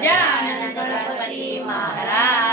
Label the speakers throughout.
Speaker 1: Gajanand Ganpati Maharaj.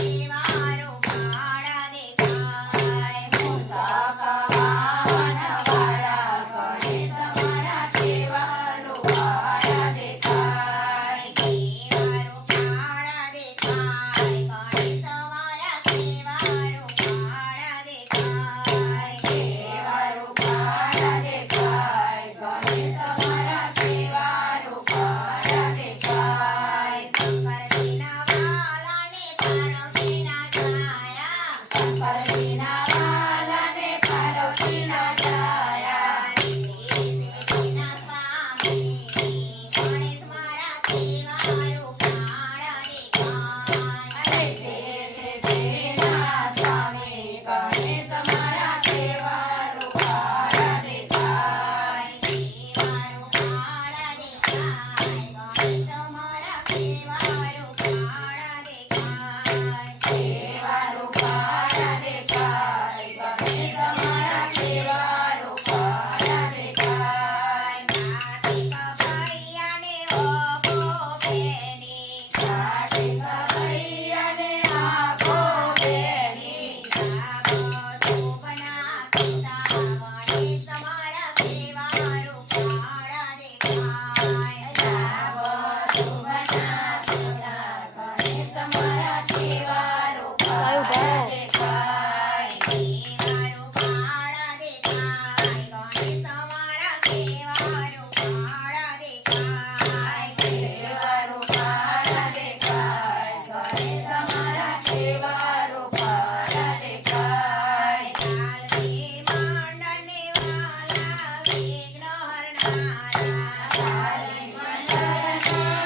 Speaker 2: 你拿 Yeah.
Speaker 1: Yeah.